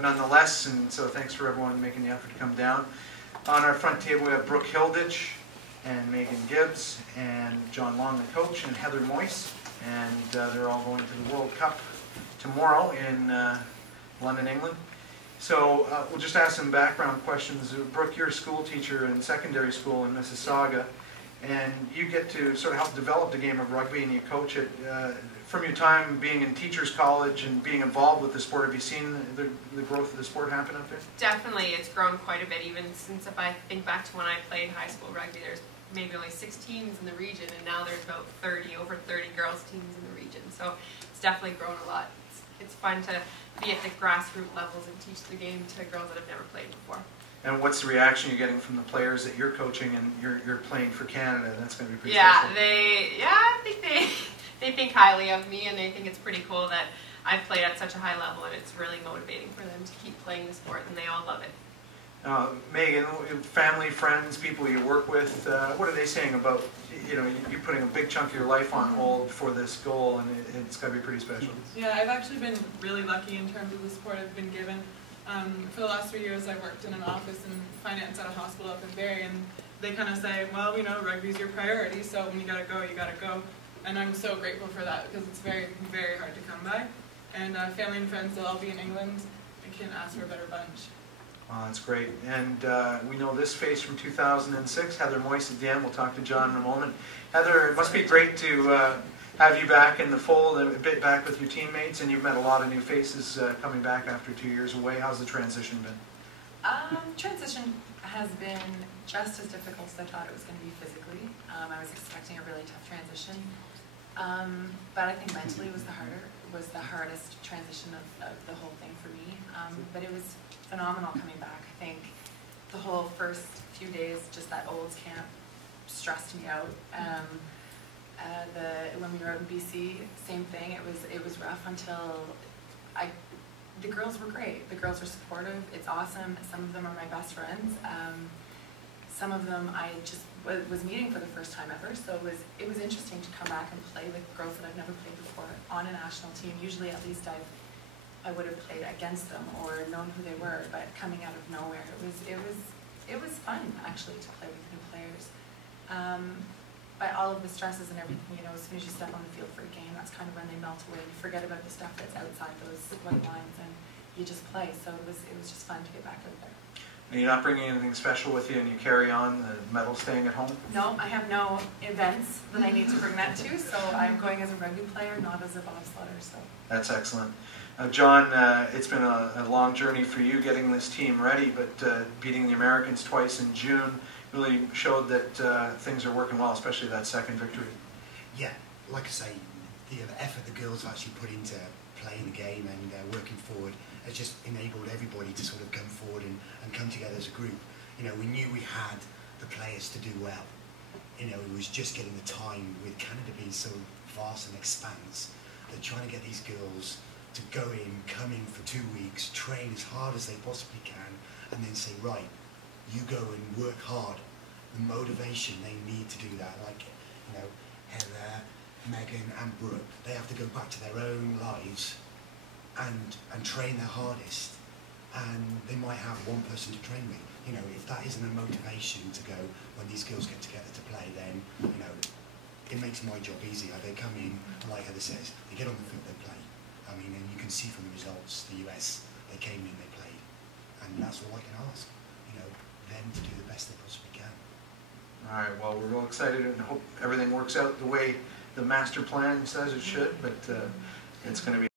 but nonetheless, and so thanks for everyone making the effort to come down. On our front table we have Brooke Hilditch and Megan Gibbs and John Long, the coach, and Heather Moyse, and they're all going to the World Cup tomorrow in London, England. So we'll just ask some background questions. Brooke, you're a school teacher in secondary school in Mississauga, and you get to sort of help develop the game of rugby, and you coach it. From your time being in Teachers College and being involved with the sport, have you seen the growth of the sport happen up there? Definitely, it's grown quite a bit, even since if I think back to when I played high school rugby, there's maybe only 6 teams in the region, and now there's about over 30 girls teams in the region. So it's definitely grown a lot. It's fun to be at the grassroots levels and teach the game to girls that have never played before. And what's the reaction you're getting from the players that you're coaching and you're playing for Canada? That's going to be pretty special. I think they think highly of me, and they think it's pretty cool that I've played at such a high level, and it's really motivating for them to keep playing the sport, and they all love it. Megan, family, friends, people you work with, what are they saying about, you putting a big chunk of your life on hold for this goal, and it's got to be pretty special? Yeah, I've actually been really lucky in terms of the support I've been given. For the last 3 years, I worked in an office in finance at a hospital up in Barrie, and they kind of say, well, rugby's your priority, so when you gotta go, you gotta go. And I'm so grateful for that, because it's very, very hard to come by. And family and friends, they'll all be in England. I can't ask for a better bunch. Oh, that's great. And we know this face from 2006, Heather Moyse at the end. We'll talk to John in a moment. Heather, it must be great to have you back in the fold, a bit back with your teammates, and you've met a lot of new faces coming back after 2 years away. How's the transition been? Transition has been just as difficult as I thought it was going to be physically. I was expecting a really tough transition, but I think mentally it was the hardest transition of the whole thing for me. But it was phenomenal coming back. I think the whole first few days, just that Olds camp, stressed me out. When we were out in BC, same thing. It was rough until the girls were great. The girls were supportive. It's awesome. Some of them are my best friends. Some of them I just was meeting for the first time ever. So it was interesting to come back and play with girls that I've never played before on a national team. Usually, at least I would have played against them or known who they were. But coming out of nowhere, it was fun actually to play with new players. By all of the stresses and everything, as soon as you step on the field for a game, that's kind of when they melt away. You forget about the stuff that's outside those white lines, and you just play. So it was just fun to get back out there. And you're not bringing anything special with you, and you carry on the medal staying at home? No, I have no events that I need to bring that to, so I'm going as a rugby player, not as a bobsledder. So that's excellent. John, it's been a long journey for you getting this team ready, but beating the Americans twice in June really showed that things are working well, especially that second victory. Yeah, like I say, the effort the girls have actually put into playing the game and working forward has just enabled everybody to sort of come forward and come together as a group. We knew we had the players to do well. It was just getting the time, with Canada being so vast and expanse, that trying to get these girls to go in, come in for 2 weeks, train as hard as they possibly can, and then say, right, you go and work hard. The motivation they need to do that, like Heather, Megan and Brooke, they have to go back to their own lives and train their hardest, and they might have one person to train with. If that isn't a motivation to go when these girls get together to play, then it makes my job easier. They come in, like Heather says, they get on the field, they play. And you can see from the results, the US, they came in, they played, and that's all I can ask. Them to do the best they possibly can. All right, well, we're real excited and hope everything works out the way the master plan says it should, but it's going to be